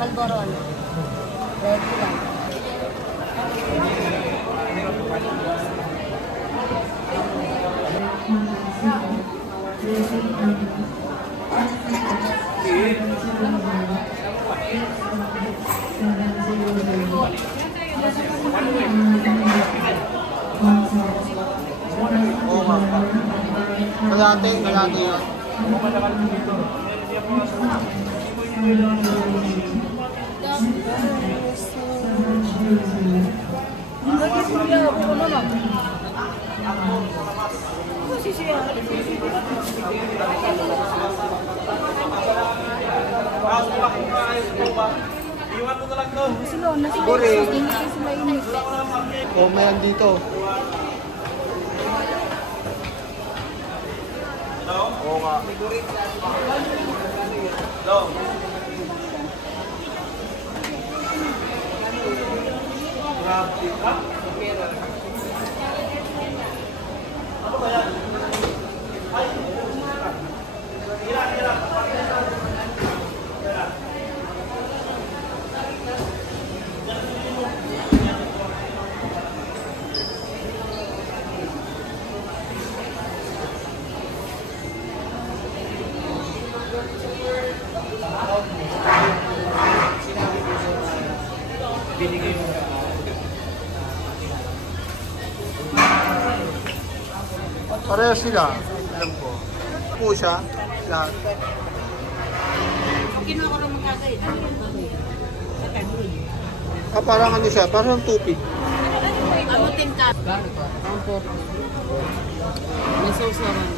Malboron. Red lang. Kalate yan. Iwan mo na lang to. Sila, sila Mayan dito. Oo nga. Ano ba yan? Ay! Hila. Binigay mo. Pareho sila. Alam ko. Po siya. Lahat. Kinuha ko rin magkagay. Parang ano siya. Parang tupig. Amutin ka. Gano'n pa? Ang purpose. May sausawan niya.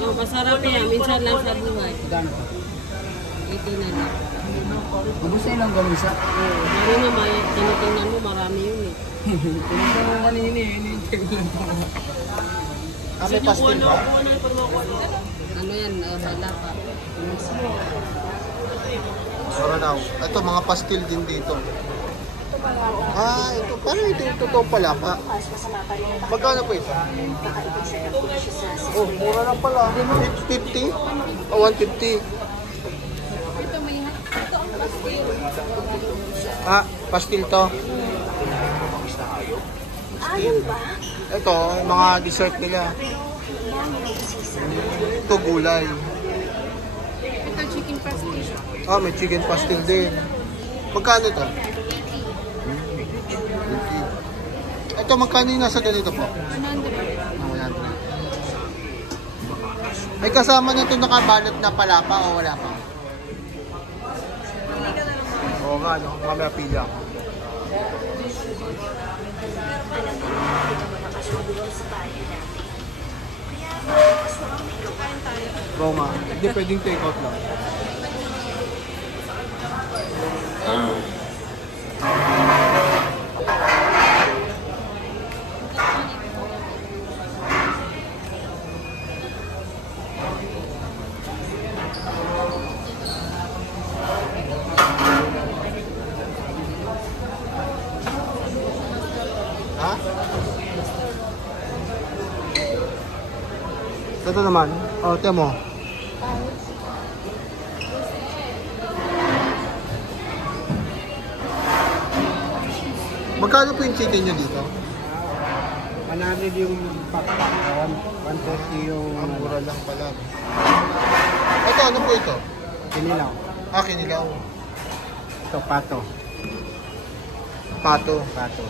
Oh, masarap yan. Minsan lang sa buhay. Gano'n pa? 80 na lang. Gusto nilang gawin siya. Ano na, may tinitingnan mo, marami yun eh. Tinignan mo kanina eh. Hinihintay lang ako. May pastil ba? Ano yan, wala pa. Sura daw. Ito, mga pastil din dito. Ito. Parang ito yung totoo pala pa. Magkano po ito? Oh, mura lang pala. 50? O, 150? Ah, pastil to. Ayun ba? Ito, mga dessert nila. Ito, gulay. Ito chicken pastel. Ah, may chicken pastil din. Magkano to? Ito, magkano yung nasa ganito po? 100. May kasama na ito nakabalot na palapa o wala pa? Oo nga, no? Mamaya pila ako. Oo nga, hindi pwedeng take out lang. Ha? Ito naman. O, tiyan mo. Magkano po yung chicken nyo dito? 100 yung pack. 130 yung... Ang mura lang pala. Ito, ano po ito? Kinilaw. Ah, kinilaw. Ito, pato. Pato. Pato.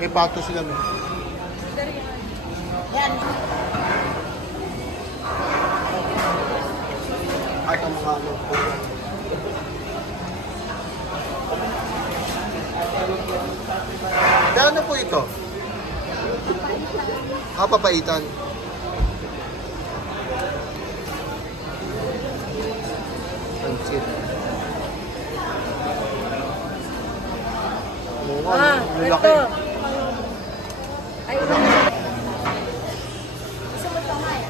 May pato sila, no? Yan. Ay, ang mga ano. Ano po ito? Ah, papaitan. Pansit. Laki. Ay, Laki. gusto mo ito nga eh.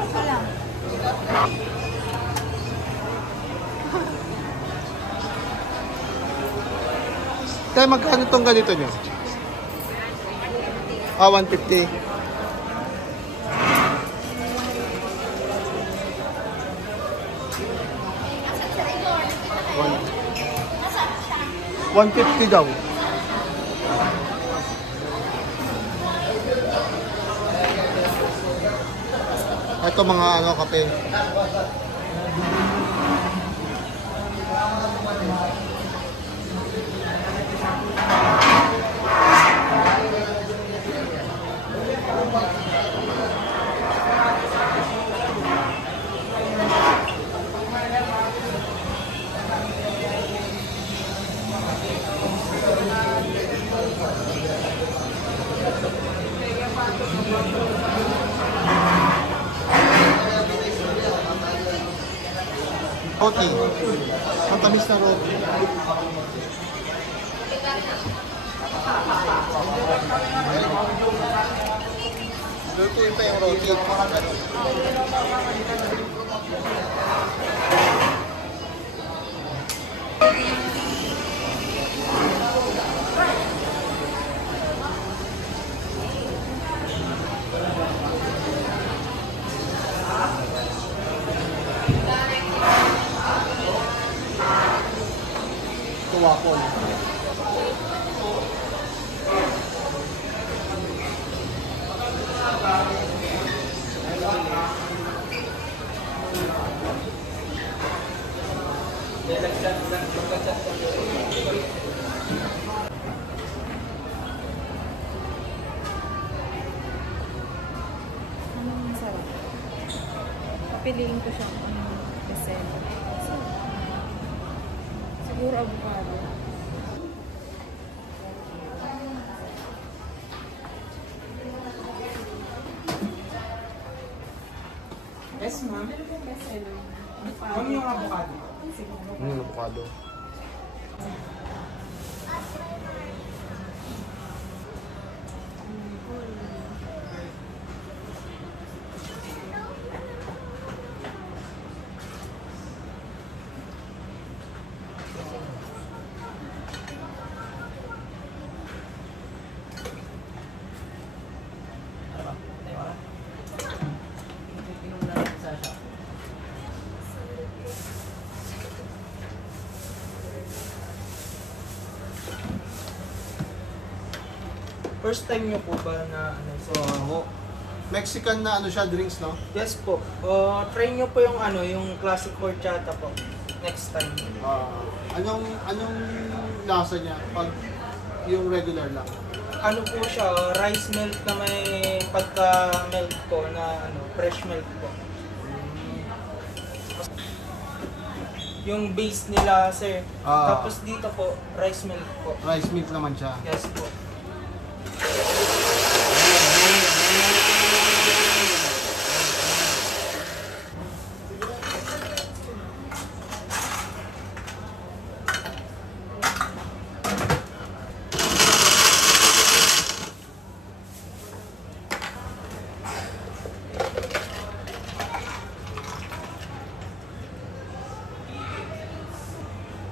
Ito lang. Kaya magkano itong ganito nyo? Ah, 150. One. 150 daw. Ito mga ano, kape. Roti. Matamis na roti. Lutuin pa yung roti. Waffle. Anong sarap? Papiliin ko siya kasi siguro avocado. Yes, ma'am. Kasi Ma'am, yung avocado. Avocado. First time niyo po ba na ano? So, Mexican na ano siya, drinks, no? yes po. Try niyo po yung ano, yung classic horchata po. Next time. Anong lasa niya pag yung regular lang? Ano po siya, rice milk na may pagka-milk po na ano, fresh milk po. Yung base nila, sir. Tapos dito po, rice milk po. Rice milk naman siya. Yes po.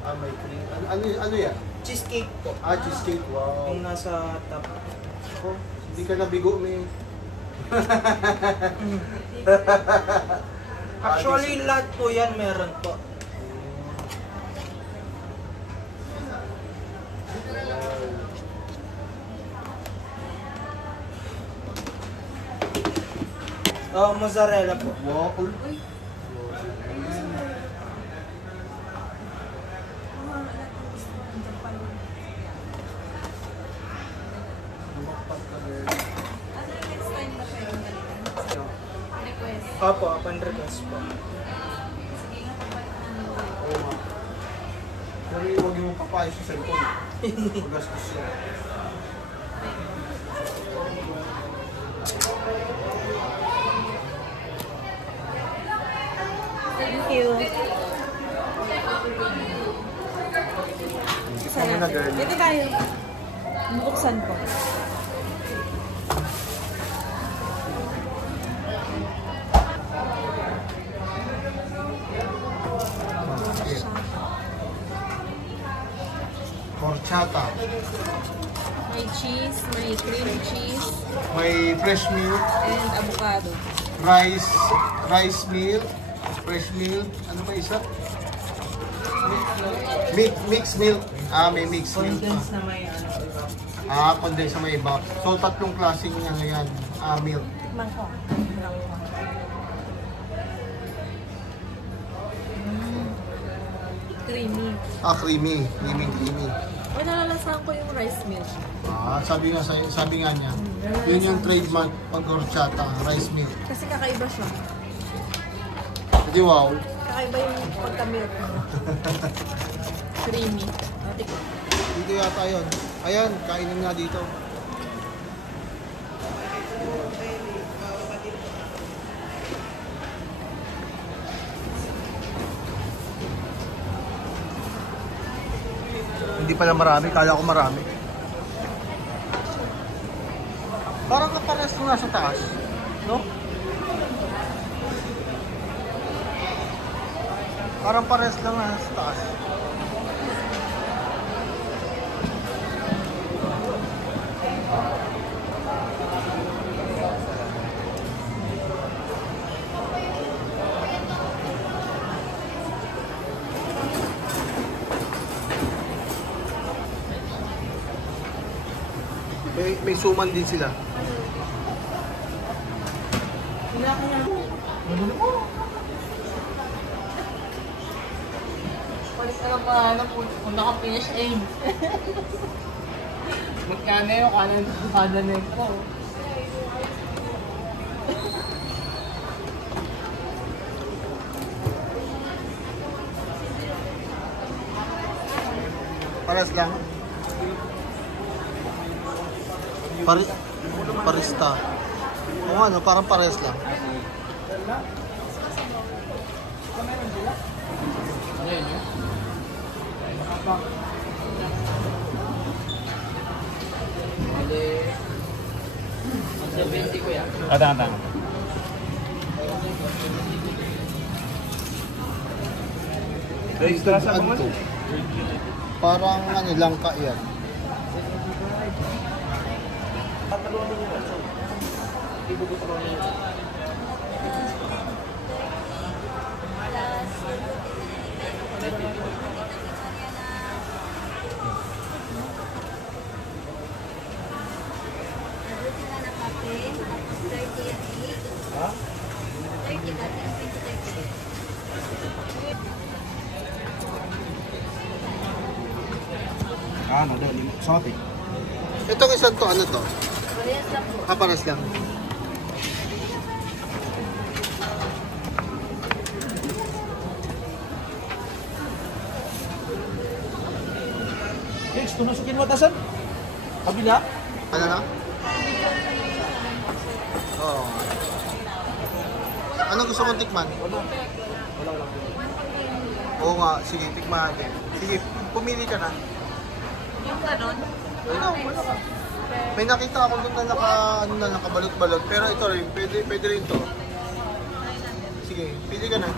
Ah, may cream. Ano yan? Cheesecake po. Ah, cheesecake. Wow. Yung nasa top. Oh, hindi ka nabigo, may. Actually, lahat po yan meron po. Mozzarella po. Wow. Opo, upon request po. Oo nga. Pero huwag yung papayos sa cellphone. Magastos siya. Thank you. Ikaw mo na, girl. Pwede tayo. Buksan ko. Horchata. May cheese, may cream cheese, May fresh milk, and avocado. rice meal, fresh milk, ano pa isa? Mixed milk. May mixed milk pa. Condense na may ano, iba. Condense na may iba. So, tatlong klaseng ano yan, milk. Tikman ko. Creamy. Creamy. Creamy. O, nalalasahan ko yung rice milk. Sabi nga niya, yun yung trademark pag horchata, rice milk. Kasi kakaiba siya. Hindi wow. Kakaiba yung pagka-milk mo. Creamy. O, tikman. Dito yata yun. Ayan, kainin nga dito. Hindi pala marami, kala ko marami. Parang kapares nung nasa taas, no? Parang pares lang nasa taas. May suman din sila. Palis ka lang pa po. Kung naka-finish aim. Magkano yung kada negro. Pares lang. Parista. Oo ano, parang pares lang. Atang. Extra sa mga Ano? Parang ano, langka yan. ano daw, sote. Itong isang to, ano to? Pares lang. Yes, tunusukin mo tasan. Kabila. Ano na? Oo. Ano gusto mong tikman? Oo nga, sige, tikman natin. Sige, pumili ka na. Yung ganon? Wala ka. May nakita ako doon na nakabalot-balot. Pero ito rin, pwede rin to. Sige, pili ka na.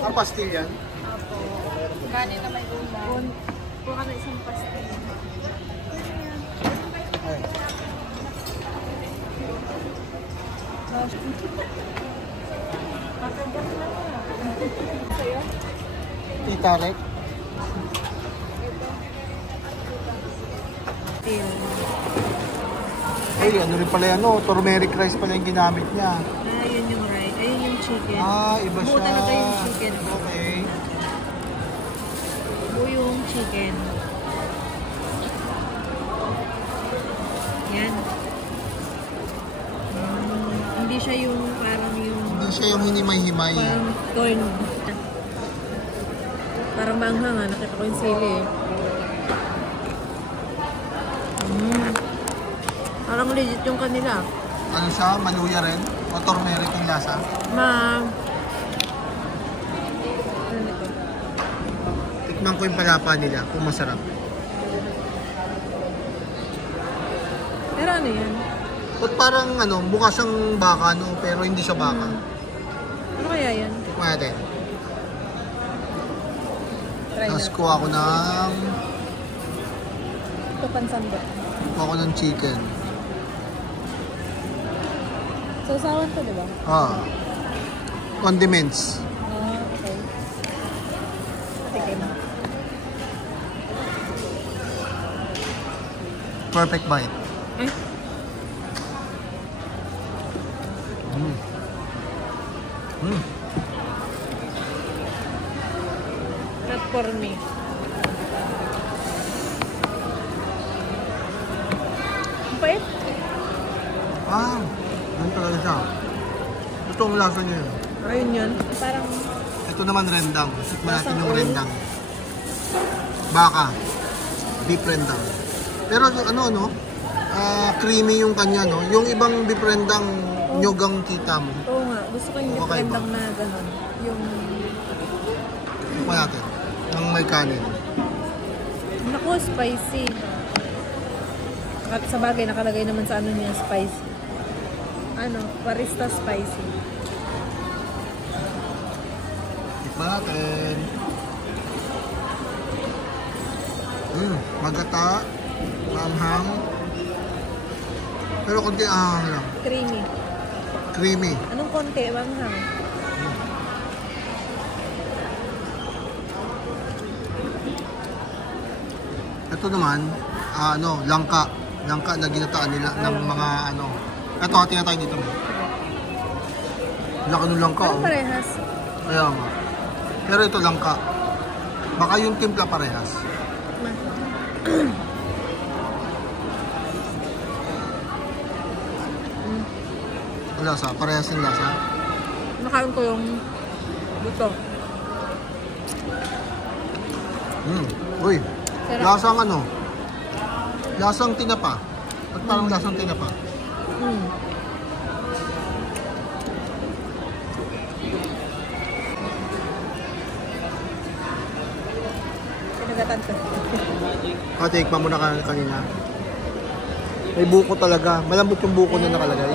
Ang pastil yan? Kanin na may ulam. Kuha ka na isang pastel. Ay. Tita Rek? Ay, ano rin pala yan, no? Turmeric rice pala yung ginamit niya. Ayun yung rice. Ayun yung chicken. Iba Buo siya. talaga yung chicken. Okay. Buo yung chicken. Yan. siya yung hinimay-himay. Parang corn. Parang manghang ha. Nakita ko yung sili eh. Parang legit yung kanila. Ano siya? Maluya rin? O turmeric yung lasa? Ano nito? Tikman ko yung palapa nila kung masarap. Pero ano yan? At parang ano, mukha siyang baka no, pero hindi siya baka. Ano kaya yan? Tikman natin. Try Tapos na. kuha ko ng... Ito pansamba. Kuha ko ng chicken. Sausawan to, di ba? Condiments. Okay. Tikim. Perfect bite. Eh? Not for me. Ang pait? Ganun talaga siya. Ito ang lasa niya. Ayun yun. Parang Ito naman rendang. Tikman natin yung rendang. Baka. Beef rendang. Pero ano, creamy yung kanya, no? Yung ibang beef rendang, nyugang kita mo. oo nga. Gusto ko yung Okay ba? different na gano'n. Yung Tikman natin. Ng may kanin. naku, spicy. At sa bagay, nakalagay naman sa ano niya, spicy. Ano, barista spicy. Tikman natin. Magata. Manghang. Pero konti lang. Creamy. Creamy. Anong konti? Manghang. Ito naman, langka. Langka na ginataan nila ng mga ano. Ito, tingnan tayo dito. Laki ng langka. Parang parehas. Kaya nga. Pero ito langka. Baka yung timpla parehas. Ang lasa, parehas yung lasa. Nakain ko yung buto. Uy, Sarap. lasang ano? Lasang tinapa. At parang lasang tinapa. Pinagatan ko. Tikman mo na kanina. May buko talaga. Malambot yung buko na nakalagay.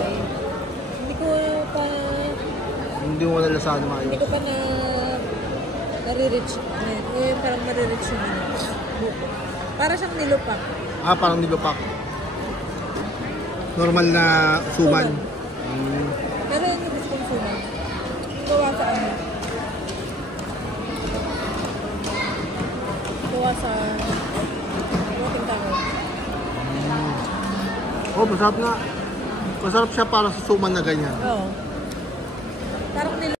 Hindi ko pa Hindi mo nalasahan hindi maayos. ko pa nare-reach. Yung parang nare-reach yung ano, buko. Para siyang nilupak. Parang nilupak. Normal na suman. Pero yung gusto kong suman. Gawa sa ano? Gawa sa roting tayo. Masarap na. Masarap siya para sa suman na ganyan. Oo. Parang